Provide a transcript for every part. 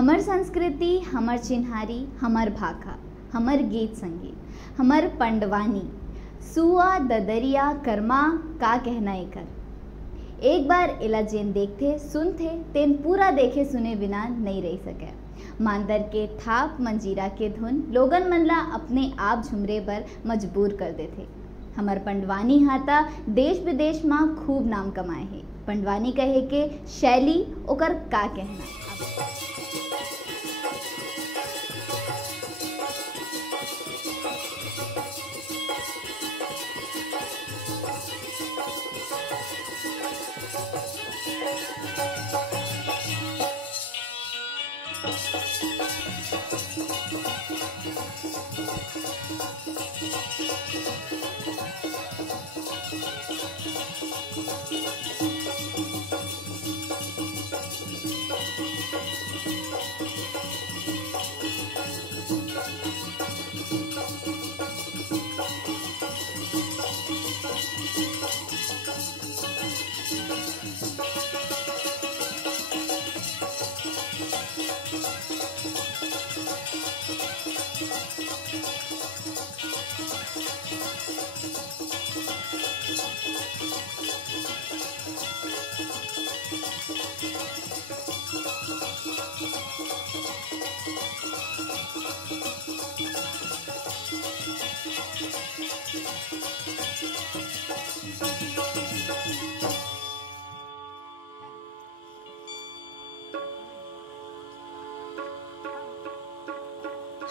हमर संस्कृति, हमर चिन्हारी, हमर भाखा, हमर गीत संगीत, हमर पंडवानी, सुआ ददरिया कर्मा का कहना एकर। एक बार एला जेन देखथे सुनथे तेन पूरा देखे सुने बिना नहीं रह सके। मांदर के थाप मंजीरा के धुन लोगन मन ला अपने आप झुमरे बर मजबूर कर देथे। हमर पंडवानी हाता देश विदेश में खूब नाम कमाए हे। पंडवानी कहे के शैली ओकर का कहना।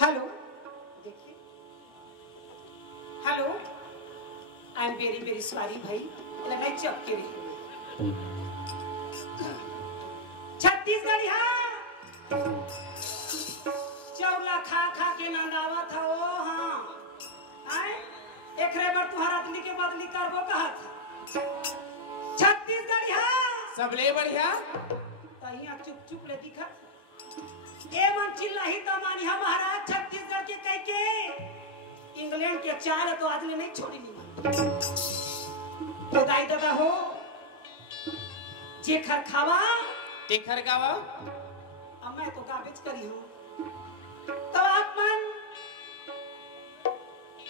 हेलो, देखिए, hello, I am very very sorry भाई, लगा चपके रही। छत्तीसगढ़ यहाँ चौला खा खा के नंदावा था ओ हाँ, आए एक रेबर तुम्हारा दिल्ली के बदली करबो कहा था। छत्तीसगढ़ यहाँ सबले बढ़िया तहिया चुप चुप ले दिखा ए मन चिल्लाही तो मानिया महाराज छत्तीसगढ़ के कह के इंग्लैंड के चाल तो आदमी नहीं छोड़ी नहीं तो दाई दादा हो जेखर खावा तेखर गावा। अब मैं तो गाबेज करी हूँ तो आप मन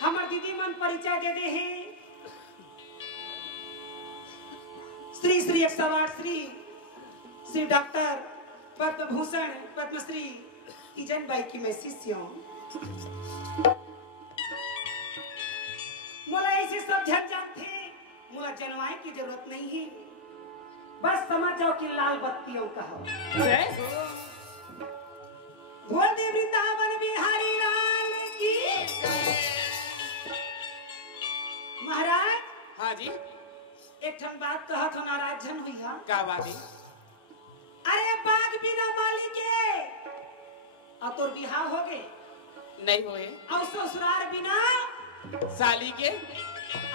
हमार दीदी मन परिचय दे दे हैं। श्री श्री 108 श्री डॉक्टर पद्म भूषण पद्मश्री किजन बाई की मैं शिष्य हूँ। मोला ऐसे सब झंझट थे, मोला जनवाए की जरूरत नहीं है, बस समझ जाओ कि लाल बत्तियों का हो। बोल दे वृंदावन बिहारी लाल की। महाराज हाँ जी एक ठन बात कहा तो नाराज जन हुई हा। का बात? अरे बाग बिना माली के और तोर बिहाव हो गए नहीं होए और ससुराल बिना साली के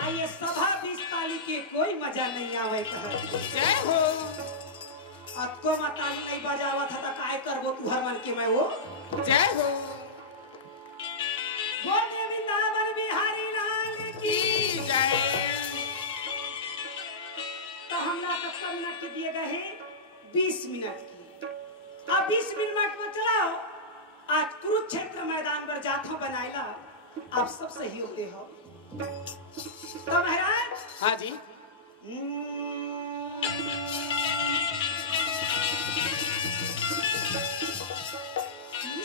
आइए सभा 20 ताली के कोई मजा नहीं आवे जय हो। अब तो ताली नहीं बजावा था तो काय करबो तू हर मन के मैं वो जय हो। बोल दे वृंदावन बिहारी लाल की जय। तो हमला कितना मिनट के दिए गए हैं 20 मिनट की। अब 20 मिनट में चलाओ आज कुरुक्षेत्र मैदान पर जाथो बनाएला आप सब सहयोग दे हो तो महाराज। हाँ जी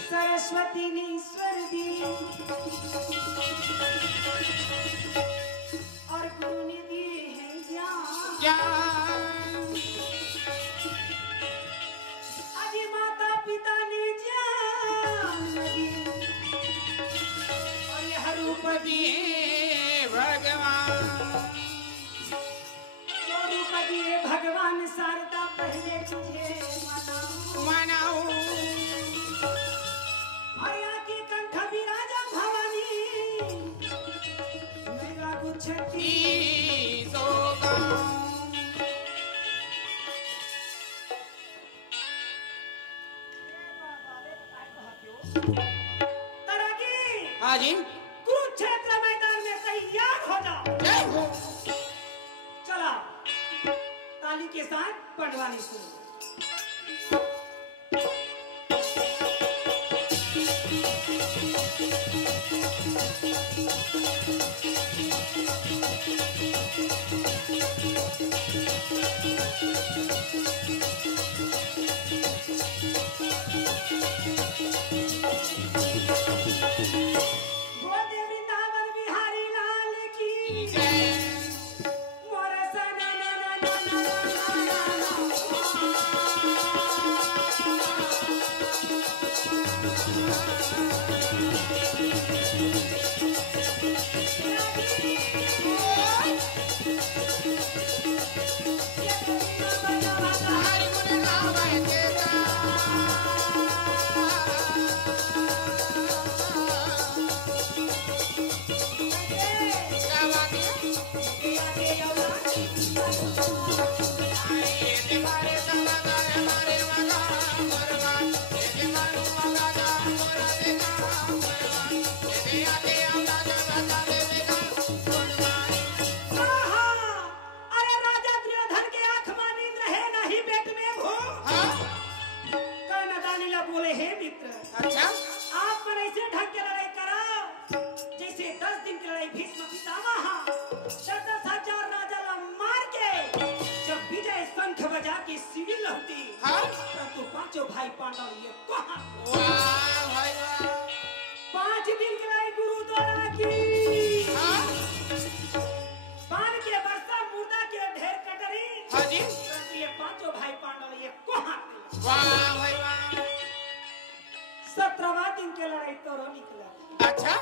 सरस्वती नीश्वर दी और गुरु ने दिए हैं ज्ञान। आदि माता पिता ने ज्ञान दिए और यह रूप दिए भगवान। जो रूप दिए भगवान शारदा पहले तुझे मनाओ और यहाँ की कंठ विराजा भवानी मेरा गुच्छती हाँ जी कुरुक्षेत्र मैदान में तैयार हो जाओ। जय हो। चला ताली के साथ पंडवानी सुनो। अरे राजा दुर्योधन के आंख में नींद रहे नहीं पेट में भूख। कर्णदानी बोले हे मित्र, अच्छा आप मन ऐसे ढंग के लड़ाई कराओ जैसे 10 दिन की लड़ाई भीष्म पितामह 10,000 राजा ला मार के जब विजय शंख बजा के सिविल होती तो पांचों भाई पांडव ये कहां। वाह भाई वाह। 5 दिन की लड़ाई गुरु द्वारा की बाण के वर्षा मुर्दा के ढेर कटरी। हाँ जी ये पांचों भाई पांडव ये कहां। वाह भाई वाह। 17वां दिन के लड़ाई तो निकला। अच्छा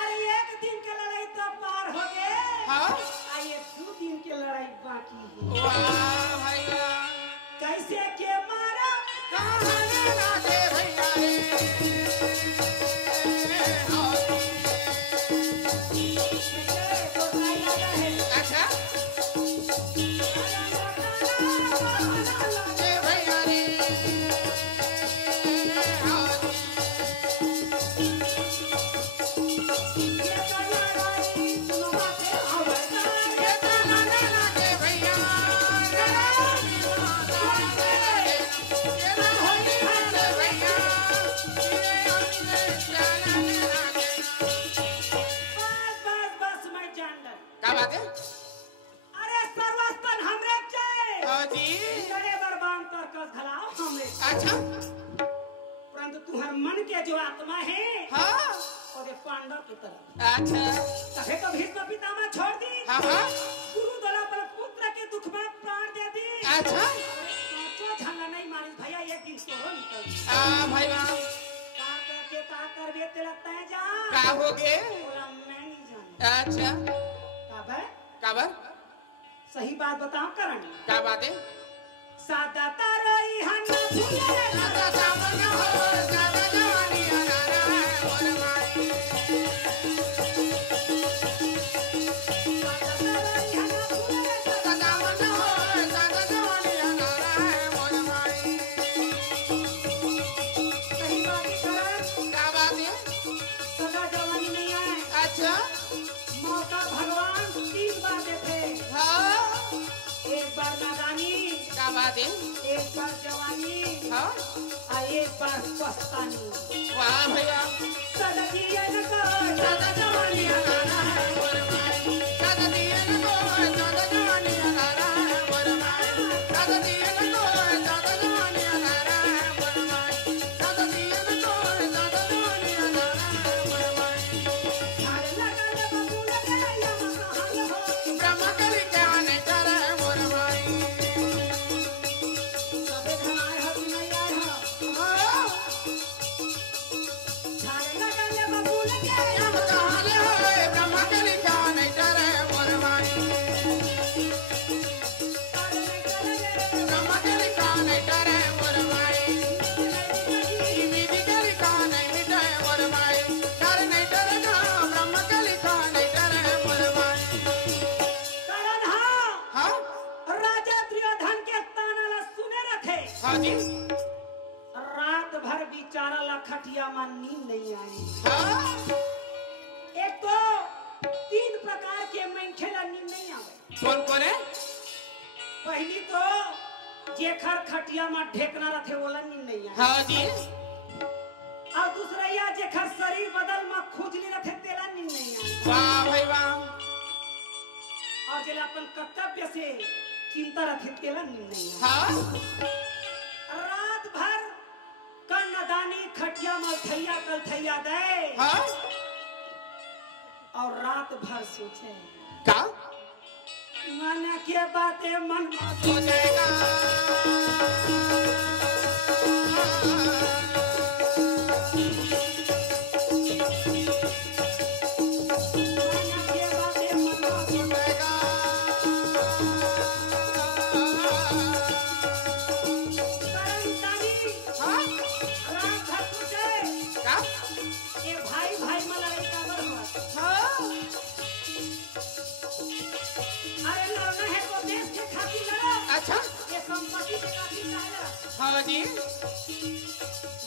अरे 1 दिन के लड़ाई तो पार हो गए। हाँ आइए 2 दिन की लड़ाई बाकी है। वाह भाई वाह। कैसे के मारा कहानी ना दे भैया रे। अच्छा दे भैया रे। ये ताना ना दे भैया। ये ना होली दे भैया। बस मैं जान डर। क्या बात है? अरे सर्वस्तन हमरे चाहे। हाँ जी करे बरबान तर कस धलाओ हमरे। अच्छा परंतु तुम्हारे मन के जो आत्मा है हाँ और पांडव की तरफ अच्छा तभी तो भीष्म पितामह छोड़ दी। हाँ हाँ गुरु द्वारा पर पुत्र के दुख में प्राण दे दी। अच्छा पांचों झंडा नहीं मारी भैया एक दिन तो निकल। भाई वाह। का कर बेते लगता है जा। क्या हो गए? बोला मैं नहीं जानता। अच्छा कब है? काबर सही बात बताओ करण। क्या बात है? सादा तारोई हन्ना फूले सादा सावन हो सादा जवानी अनारा है मोर माई। सादा तारोई हन्ना फूले सादा सावन हो सादा जवानी अनारा है मोर माई। सही बात है करण। क्या बात है? सदा जवानी नहीं है। अच्छा मौका भगवान 3 बार देते। हाँ एक बार नादानी, क्या बात है? एक बार जवानी हाँ और एक बार पछतानी। वाह भैया। सदा जियन को सादा जवानी अनारा है मोर माई। सादा दियन को सादा जवानी अनारा है मोर माई। सादा दियन को सादा जवानी अनारा है मोर माई। सादा दियन को सादा जवानी अनारा है मोर माई। झाड़ लगा ले बबूल के यम कहां हो। ब्रह्म कली क्या नहीं करे मोर माई। सबे धनाए हो कि नहीं आए हो। हाँ झाड़ लगा ले बबूल के यम कहाँ ले होए ब्रह्म कली क्या नहीं करे मोर माई। ब्रह्म कली क्या नहीं करे मोर माई। विधि कली क्या नहीं मिटे मोर माई। डर नहीं डरेगा ब्रह्म कली क्या नहीं करे मोर माई। करण हाँ हाँ राजा दुर्योधन के ताना ला सुने रखे। हाँ जी रात भर बिचारा ला खटिया में नींद नहीं आई। हाँ एक तो 3 प्रकार के मनखे ला नींद नहीं आवे। कौन कौन है? पहली तो जेखर खटिया में ढेकना रखे वाला नींद नहीं आवे। हाँ जी और दूसरा या जेखर शरीर बदल में खुजली रखे तेला नींद नहीं आवे। वाह भाई वाह। और जेला अपन कर्तव्य से चिंता रखे तेला नींद नहीं आवे। हाँ रात भर कन्नदानी खटिया में कलथैया दे हाँ और रात भर सोचे क्या मन के बातें मन में सोचेगा?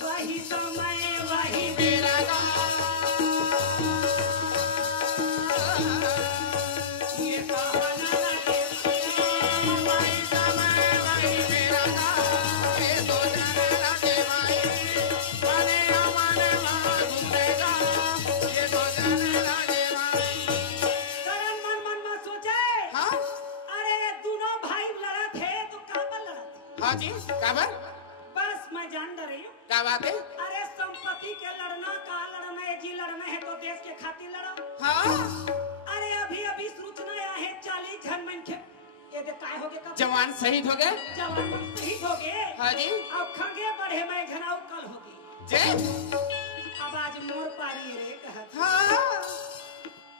वही समय वही मेरा गाँव ये कहना लगे वही समय वही मेरा गाँव ये तो जाने लगे भाई बने अमन घूमेगा ये तो जाने लगे भाई। करण मन में सोचे हाँ अरे दोनों भाई लड़ा थे तो काबर लड़ा थे हाँ जी काबर बस मैं जान रही हूँ क्या बात है। अरे संपत्ति के लड़ना का लड़ना है जी लड़ना है तो देश के खातिर लड़ो हाँ अरे अभी अभी सूचना आया है 40 जन मन के ये देख काय हो गए कब जवान शहीद हो गए। जवान मन शहीद हो गए हाँ जी अब खंगे बढ़े मैं घनाऊ कल होगी जय अब आज मोर पारी रे कहत हाँ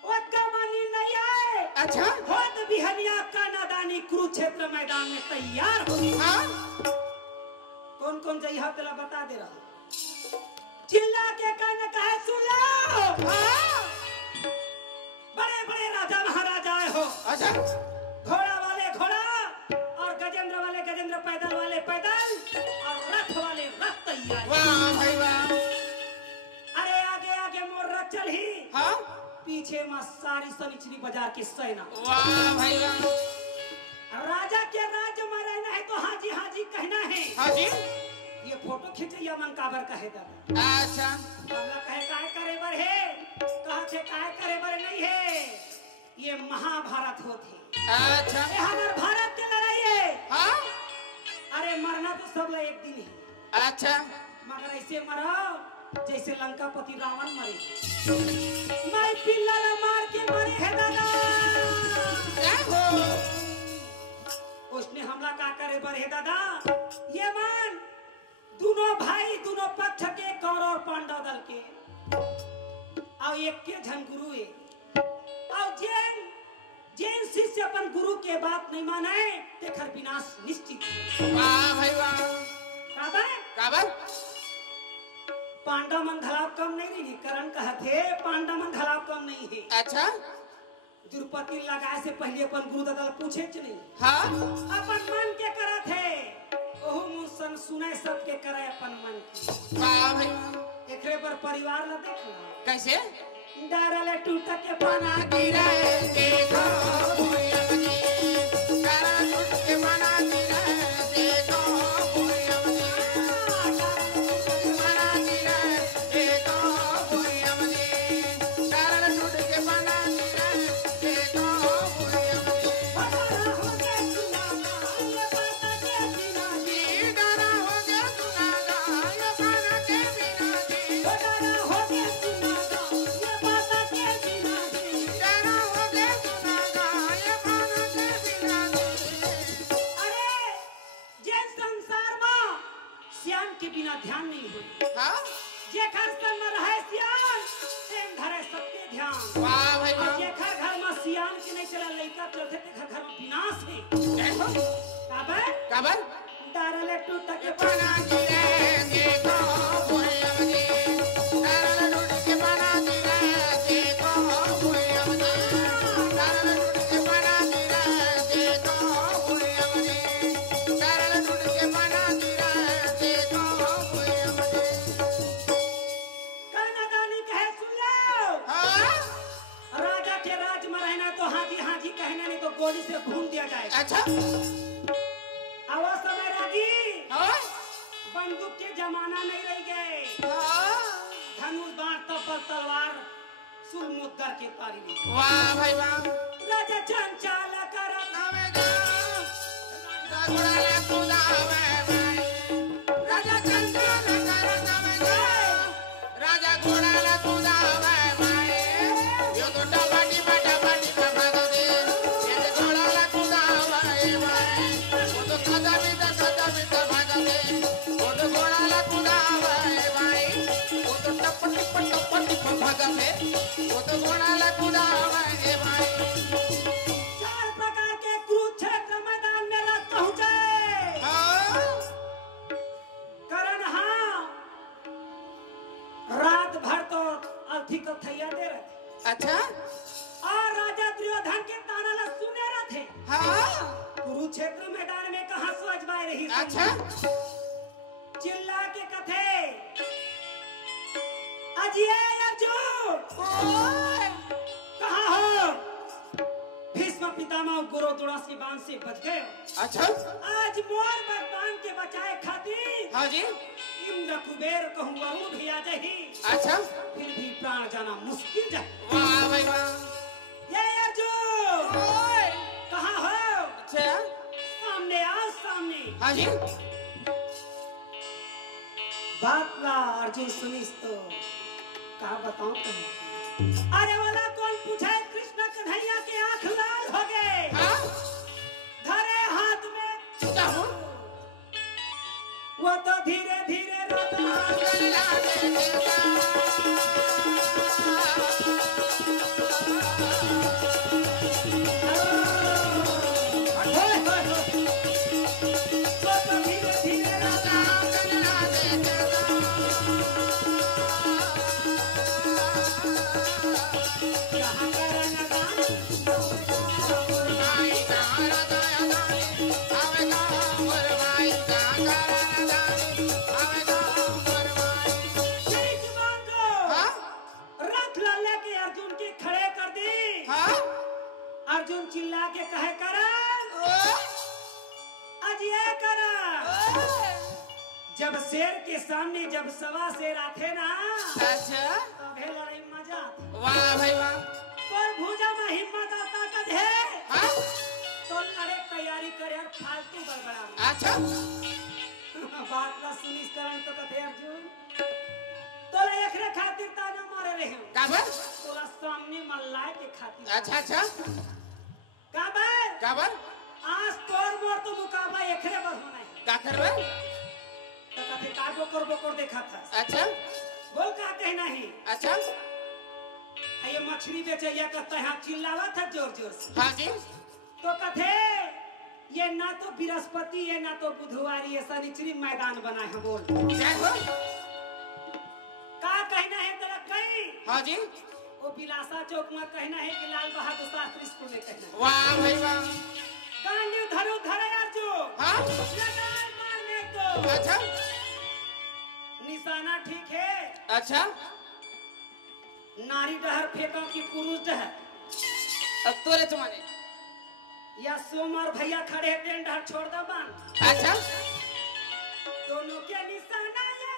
वो कमानी नहीं आए अच्छा होत बिहनिया का नादानी कुरुक्षेत्र मैदान में तैयार हो हाँ कौन कौन जइहा तेला बता दे रहा चिल्ला के कहने कहे सुन लो हाँ बड़े बड़े राजा महाराजा आए हो अच्छा घोड़ा वाले घोड़ा और गजेंद्र वाले गजेंद्र पैदल वाले पैदल और रथ वाले रथ तैयार वाह भाई वाह अरे आगे आगे मोर रथ चल ही हाँ पीछे में सारी सनिचरी बाजार की सेना वाह भाई वाह राजा के राज्य में रहना है तो हाजी हाजी कहना है हाँ जी ये फोटो खींचैया मन काबर कहे दादा अच्छा हमला कहे काय करे बर है कहा थे काय करे बर नहीं है ये महाभारत होते अच्छा ये हमारे भारत की लड़ाई है हाँ अरे मरना तो सब ला एक दिन है अच्छा मगर ऐसे मरो जैसे लंकापति रावण मरे मैं पिल्लर मार के मरे है दादा क्या हो उसने हमला का करे बर है दादा ये मान दोनों भाई दोनों पक्ष के कौरव और पांडव दल के और एक के झन गुरु है और जैन जैन शिष्य अपन गुरु के बात नहीं माने तेखर विनाश निश्चित है वाह भाई वाह काबर काबर पांडव मन धलाव कम नहीं रही करण कहते पांडव मन धलाव कम नहीं है अच्छा द्रौपदी लगाए से पहले अपन गुरु दादा पूछे च नहीं हाँ अपन मन के करत है ओहु मुंह सन सुने सबके करे अपन मन की वाह भाई वाह एकरे पर परिवार ला देखना कैसे डरले टूट के पाना गिरा देखो कोई अपनी करा टूट के मना गिरा देखो कोई अपनी मना गिरा देखो कोई अपनी करा टूट के मना गिरा देखो कोई अपनी डरा हो गया सुनागा ये पाना के बिना जी डरा हो गया सुनागा ये पाना के बिना जी अरे जे संसार में श्याम के बिना ध्यान नहीं हो हाँ जेखर संग में रहे श्याम सेम धरे सबके ध्यान वाह भाई और वाह जेखर घर में श्याम के नहीं चला लड़का चलते तेखर घर में विनाश है देखो काबर काबर डरले टूट के पाना गिरे देखो कोई अपनी डरा टूट के पाना गिरे देखो कोई अपनी डरा टूट के पाना गिरे देखो कोई अपनी डरा टूट के पाना गिरे देखो कोई अपनी कर्णदानी कहे सुन लो हाँ राजा के राज में रहना तो हाजी हाजी कहना नहीं तो गोली से भून दिया जाएगा अच्छा आवा समय रागी हाँ बंदूक के जमाना नहीं रह गए हाँ धनुष बाण तब्बल तलवार सुल मुद्गर के पारी में वाह भाई वाह राजा चंचल कर राजा कुदावे भाई राजा चंचल कर राजा घोड़ा कुदावे भाई यो तो डबाडी भाग दे ये तो घोड़ा कुदावे भाई वो तो कदा भी भाग दे वो तो घोड़ा कुदावे भाई वो तो टप भाग दे वो तो घोड़ा कुदावे भाई चार प्रकार के कुरुक्षेत्र मैदान में रथ पहुंचे हाँ करण हाँ रात भर तो अर्थी को थैया दे रहे थे अच्छा और राजा दुर्योधन के ताना ला सुने रहे थे हाँ कुरुक्षेत्र मैदान में कहाँ सोच बाय रही थी। अच्छा चिल्ला के कथे अजिए अर्जुन कहाँ हो? भीष्म पितामह गुरु दुरास की बांध से बच गए। अच्छा आज मोर भगवान के बचाए खातिर हाँ जी इंद्र कुबेर कहूँ वरुण भी आ जाही। अच्छा फिर भी प्राण जाना मुश्किल जाए। वाह भाई वाह ये अर्जुन कहाँ हो? अच्छा सामने आओ सामने। हाँ जी बात ला अर्जुन सुनिस तो का बताऊं तुम्हें। अरे वाला कौन पूछे? कृष्ण कन्हैया के आंख लाल हो गए। हाँ धरे हाथ में क्या हो वो तो धीरे धीरे रोता वो तो धीरे धीरे रोता यहाँ का रंगदान बीच मांगो रथ लल्ले के अर्जुन के खड़े कर दी। अर्जुन चिल्ला के कहे करण अजिए करण। जब शेर के सामने जब सवा शेर आते ना तबे लड़ाई मजा आती। वाह भाई वाह कोई भूजा में हिम्मत आता कद है तो लड़े तैयारी करे और फालतू बड़बड़ा। अच्छा बात ला सुनिस करण तो कथे अर्जुन तोला एकरे खातिर ताना मारे रहे हो। काबर तोला सामने मल्लाय के खातिर। अच्छा अच्छा काबर काबर आज तोर मोर तो मुकाबला एकरे पर होना है। का करबे तो कथे का बोकर देखा था। अच्छा बोल का कहना है? अच्छा ये मछली बेचैया कहता है चिल्लावा था जोर जोर से। हाँ जी तो कथे ये ना तो बृहस्पति ये ना तो बुधवारी ये शनिचरी मैदान बना है। बोल जय हो का कहना है तेरा? कहीं हाँ जी वो बिलासा चौक में कहना है कि लाल बहादुर शास्त्री स्कूल में कहना है। वाह भाई वाह गांडी धरो धरे अर्जुन हाँ लगाए मारने को। अच्छा निशाना ठीक है। अच्छा नारी डहर फेंको कि पुरुष डहर? अब तोरे तुम्हारे या सोमवार भैया खड़े हैं ट्रेन डहर छोड़ दो बान। अच्छा दोनों के निशाना ये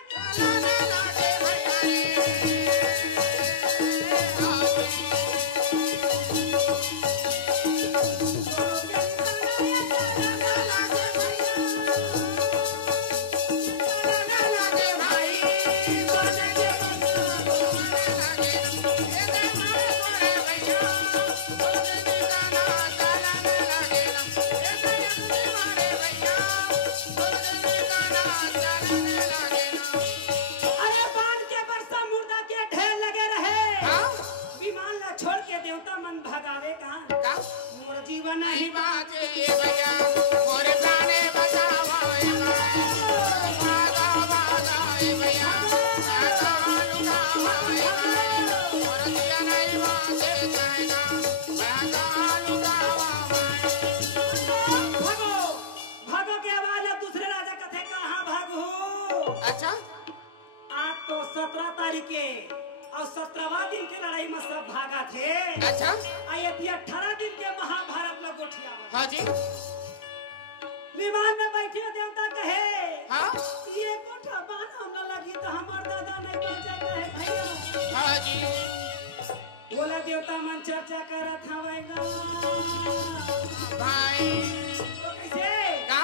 अरे बाण के बरसा मुर्दा के ढेर लगे रहे। विमान ला छोड़ के देवता मन भगावे कहाँ? का मोर जीवन नहीं ही बात ये भैया मोरे प्राणे बचावा बाजा बाजा ए भैया बाजा लुगावा मोरे जिया नहीं बात जाएगा बाजा लुगावा भागो भागो के आवाज अब दूसरे राजा कथे कहाँ भागो। अच्छा आज तो 17 तारीख के और 17वां दिन के लड़ाई में सब भागा थे। अच्छा आये थी 18 दिन के महाभारत में गोठिया हाँ जी विमान में बैठे देवता कहे हाँ ये गोठा बान हम न लगी तो हमार दादा नहीं बचे कहे भैया। हाँ जी बोला देवता मन चर्चा करा था भाई तो कैसे का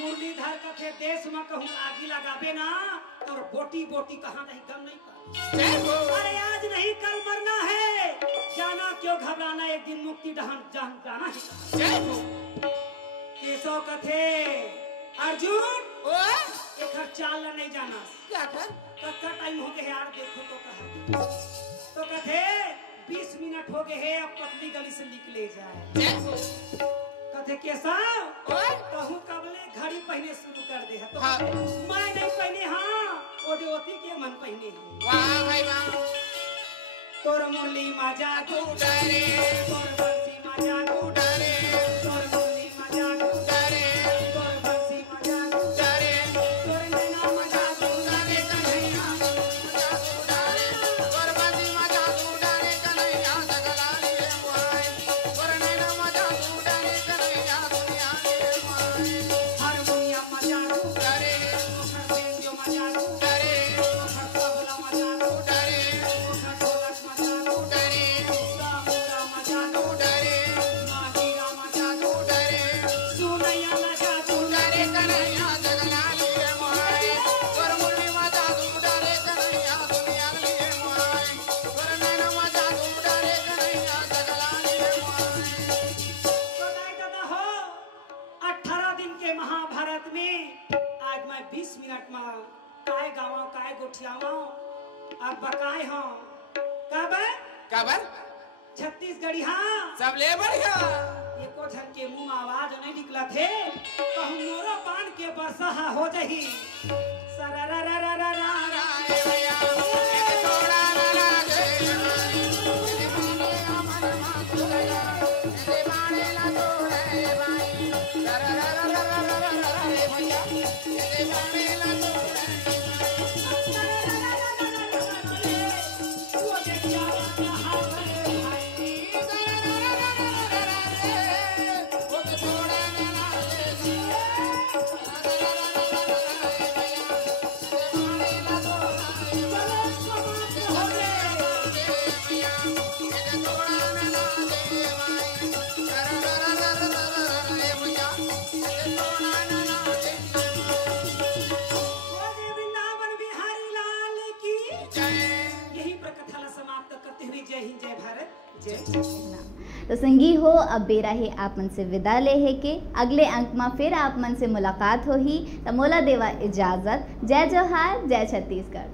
मुरलीधर कथे देश में कहूँ आगी लगाबे ना तो बोटी बोटी कहाँ नहीं गम नहीं पा। जय हो अरे आज नहीं कल मरना है। जाना क्यों घबराना एक दिन मुक्ति दहन जाना है। जय हो केशव कथे अर्जुन ओ एक चाल नहीं जाना क्या कर कच्चा टाइम हो गया यार देखो तो कहा तो कथे 20 मिनट हो गए हैं अब पतली गली से निकले जाए। जय हो कथे केशव ओए कहूँ कबले घड़ी पहने शुरू कर दे है तो हाँ। मैं नहीं पहने हाँ वो ज्योति के मन पहने हैं। वाह भाई वाह तोर मुरली मजा तू डरे तोर बंसी मजा डरे तोर मुरली मजा डरे तोर बंसी मजा डरे तोर नैना मजा डरे खटखटला मचा दो डरे खटखटला मचा दो डरे सामूरा मचा दो डरे माहीरा मचा दो डरे सुनैया मचा दो डरे कन्हैया जगना लिए मोहाय तोर मुरली मचा दू डरे कन्हैया दुनिया लिए मोहाय तोर नैना मचा दू डरे कन्हैया जगना लिए मोहाय बताए दादा हो 18 दिन के महाभारत में आज मैं 20 मिनट में काय गावा काय गोठियावा अब बकाए हो कब कबर छत्तीसगढ़ी हाँ सब ले बढ़िया एको ठन के मुंह में आवाज नहीं निकला थे कहूं मोरो पान के बरसा हो जही सरररररररर। राय भैया एक छोड़ा न लागे तेरे माने अमर मातुरया तेरे माने ला तोड़े भाई ररररररररर भैया तेरे माने ला तोड़े वो देखिया कहाँ गए भाई वो तो छोड़ा न लागे बोले वृंदावन बिहारी लाल की यही पर कथा समाप्त करते हुए जय हिंद जय भारत जय तो संगी हो अब बेरा है आप मन से विदा ले है के अगले अंक में फिर आप मन से मुलाकात हो ही तो मोला देवा इजाजत। जय जोहार जय छत्तीसगढ़।